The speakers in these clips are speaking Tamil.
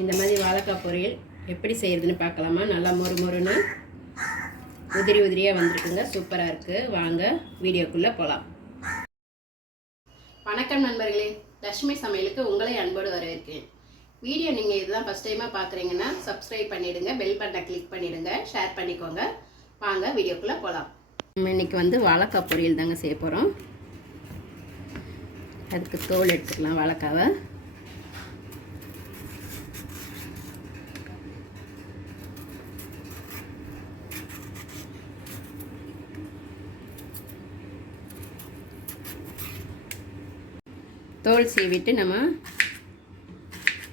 இந்த மாதிரி வாழைக்காய் பொரியல் எப்படி செய்கிறதுன்னு பார்க்கலாமா? நல்லா மொறு மொறுன்னு உதிரி உதிரியாக வந்திருக்குங்க. சூப்பராக இருக்குது வாங்க வீடியோக்குள்ளே போகலாம் வணக்கம் நண்பர்களே. லட்சுமி சமையலுக்கு உங்களை அன்போடு வரவேற்கிறேன். வீடியோ நீங்கள் இதுதான் ஃபஸ்ட் டைமாக பார்க்குறீங்கன்னா சப்ஸ்கிரைப் பண்ணிவிடுங்க பெல் பட்டனை கிளிக் பண்ணிவிடுங்க ஷேர் பண்ணிக்கோங்க. வாங்க வீடியோக்குள்ளே போகலாம் நம்ம இன்றைக்கி வந்து வாழைக்காய் பொரியல் தாங்க செய்ய போகிறோம் அதுக்கு தோல் எடுத்துக்கலாம் வாழைக்காவை. தோல் சீவிட்டு நம்ம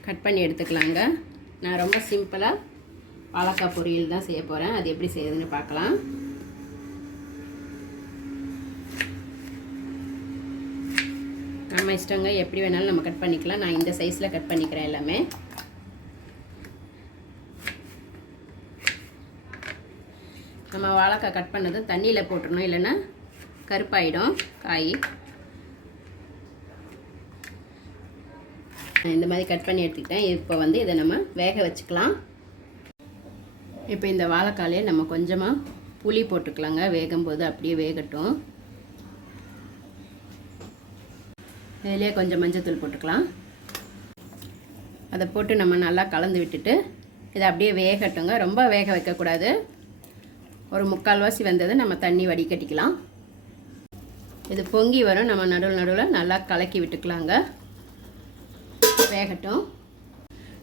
கட் பண்ணி எடுத்துக்கலாங்க. நான் ரொம்ப சிம்பிளாக வாழைக்காய் பொரியல் தான் செய்ய போகிறேன் அது எப்படி செய்யுதுன்னு பார்க்கலாம். நம்ம இஷ்டங்க எப்படி வேணாலும் நம்ம கட் பண்ணிக்கலாம். நான் இந்த சைஸில் கட் பண்ணிக்கிறேன் எல்லாமே. நம்ம வாழைக்காய் கட் பண்ணதும் தண்ணியில் போட்டுடணும் இல்லைன்னா கருப்பாயிடும் காய். இந்த மாதிரி கட் பண்ணி எடுத்துக்கிட்டேன். இப்போ வந்து இதை நம்ம வேக வச்சுக்கலாம். இப்போ இந்த வாழைக்காலையே நம்ம கொஞ்சமாக புளி போட்டுக்கலாங்க. வேகும்போது அப்படியே வேகட்டும். இதிலே கொஞ்சம் மஞ்சத்தூள் போட்டுக்கலாம். அதை போட்டு நம்ம நல்லா கலந்து விட்டுட்டு இதை அப்படியே வேகட்டுங்க. ரொம்ப வேக வைக்கக்கூடாது. ஒரு முக்கால்வாசி வந்தது நம்ம தண்ணி வடிகட்டிக்கலாம். இது பொங்கி வரும். நம்ம நடுவில் நடுவில் நல்லா கலக்கி விட்டுக்கலாங்க. வேகட்டும்.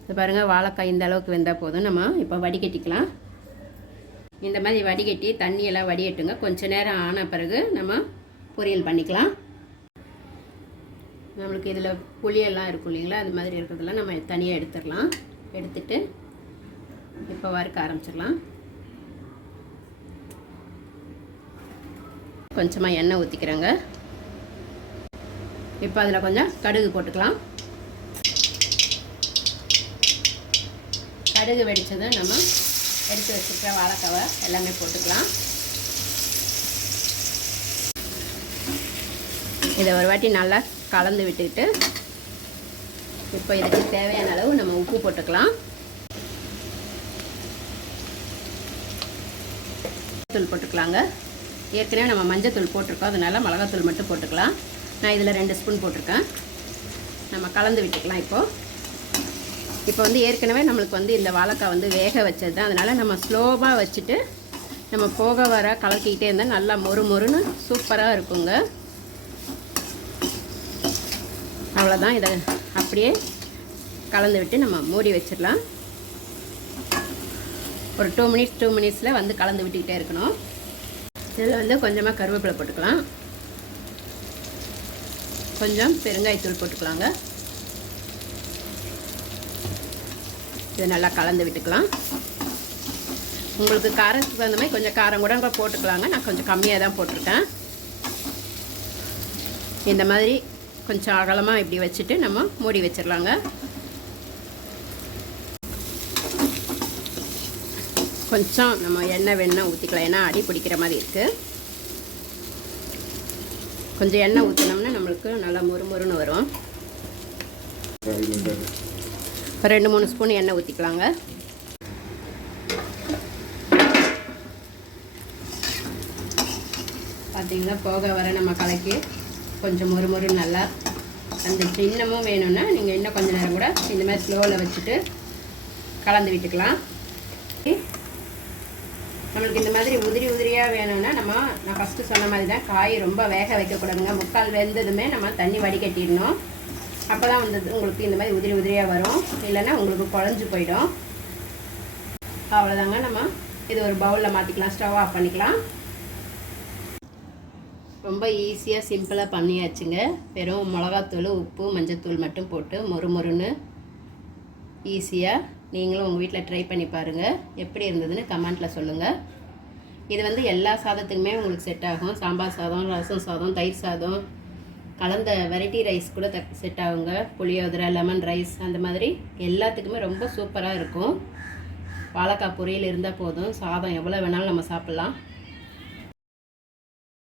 இது பாருங்கள் வாழைக்காய் இந்த அளவுக்கு வெந்தால் போதும். நம்ம இப்போ வடிகட்டிக்கலாம். இந்த மாதிரி வடிகட்டி தண்ணியெல்லாம் வடிகட்டுங்க. கொஞ்ச நேரம் ஆன பிறகு நம்ம பொரியல் பண்ணிக்கலாம். நம்மளுக்கு இதில் புளியெல்லாம் இருக்கும் இல்லைங்களா? அது மாதிரி இருக்கிறதெல்லாம் நம்ம தனியாக எடுத்துடலாம். எடுத்துட்டு இப்போ வறுக்க ஆரம்பிச்சிடலாம். கொஞ்சமாக எண்ணெய் ஊற்றிக்கிறேங்க இப்போ அதில் கொஞ்சம் கடுகு போட்டுக்கலாம். கடுகு வெடித்ததும் நம்ம எடுத்து வச்சுருக்க வாழைக்காவை எல்லாமே போட்டுக்கலாம். இதை ஒரு வாட்டி நல்லா கலந்து விட்டுக்கிட்டு இப்போ இதுக்கு தேவையான அளவு நம்ம உப்பு போட்டுக்கலாம். தூள் போட்டுக்கலாங்க. ஏற்கனவே நம்ம மஞ்சத்தூள் போட்டிருக்கோம். அதனால் மிளகாத்தூள் மட்டும் போட்டுக்கலாம். நான் இதில் ரெண்டு ஸ்பூன் போட்டிருக்கேன். நம்ம கலந்து விட்டுக்கலாம் இப்போது இப்போ வந்து ஏற்கனவே நம்மளுக்கு வந்து இந்த வாழைக்காய் வந்து வேக வச்சது தான் அதனால் நம்ம ஸ்லோவாக வச்சுட்டு நம்ம போக வர கலக்கிக்கிட்டே இருந்தால் நல்லா மொறு மொறுன்னு சூப்பராக இருக்குங்க. அவ்வளோதான் இதை அப்படியே கலந்து விட்டு நம்ம மூடி வச்சிடலாம். ஒரு டூ மினிட்ஸ் டூ மினிட்ஸில் வந்து கலந்து விட்டுக்கிட்டே இருக்கணும். இதில் வந்து கொஞ்சமாக கருவேப்பிலை போட்டுக்கலாம். கொஞ்சம் பெருங்காயத்தூள் போட்டுக்கலாங்க. இதை நல்லா கலந்து விட்டுக்கலாம். உங்களுக்கு காரத்துக்கு தகுந்த மாதிரி கொஞ்சம் காரம் கூட கூட போட்டுக்கலாங்க. நான் கொஞ்சம் கம்மியாக தான் போட்டிருக்கேன். இந்த மாதிரி கொஞ்சம் அகலமாக இப்படி வச்சுட்டு நம்ம மூடி வச்சிடலாங்க. கொஞ்சம் நம்ம எண்ணெய் வெண்ணெய் ஊற்றிக்கலாம் ஏன்னா அடி பிடிக்கிற மாதிரி இருக்குது கொஞ்சம் எண்ணெய் ஊற்றினோம்னா நம்மளுக்கு நல்லா மொறு மொறுன்னு வரும் ரெண்டு மூணு ஸ்பூன் எண்ணெய் ஊற்றிக்கலாங்க பார்த்திங்கன்னா போக வர நம்ம கலக்கி கொஞ்சம் மொறு மொறு நல்லா அந்த இன்னமும் வேணும்னா நீங்கள் இன்னும் கொஞ்சம் நேரம் கூட இந்த மாதிரி ஸ்லோவில் வச்சுட்டு கலந்து விட்டுக்கலாம். நம்மளுக்கு இந்த மாதிரி உதிரி உதிரியாக வேணும்னா நம்ம நான் ஃபஸ்ட்டு சொன்ன மாதிரி தான் காய் ரொம்ப வேக வைக்கக்கூடாதுங்க. முக்கால் வெந்ததுமே நம்ம தண்ணி வடிகட்டிடணும். அப்போ தான் வந்து உங்களுக்கு இந்த மாதிரி உதிரி உதிரியாக வரும். இல்லைன்னா உங்களுக்கு குழஞ்சி போயிடும். அவ்வளோதாங்க நம்ம இது ஒரு பவுலில் மாற்றிக்கலாம் ஸ்டவ் ஆஃப் பண்ணிக்கலாம். ரொம்ப ஈஸியாக சிம்பிளாக பண்ணியாச்சுங்க. வெறும் மிளகாத்தூள் உப்பு மஞ்சத்தூள் மட்டும் போட்டு மொறு மொறுன்னு ஈஸியாக நீங்களும் உங்கள் வீட்டில் ட்ரை பண்ணி பாருங்கள் எப்படி இருந்ததுன்னு கமெண்ட்டில் சொல்லுங்கள் இது வந்து எல்லா சாதத்துக்குமே உங்களுக்கு செட் ஆகும். சாம்பார் சாதம் ரசம் சாதம் தயிர் சாதம் கலந்த வெரைட்டி ரைஸ் கூட த செட் ஆகுங்க. புளியோதரை லெமன் ரைஸ் அந்த மாதிரி எல்லாத்துக்குமே ரொம்ப சூப்பராக இருக்கும். வாழைக்காய் பொரியல் இருந்தால் போதும். சாதம் எவ்வளோ வேணாலும் நம்ம சாப்பிட்லாம்.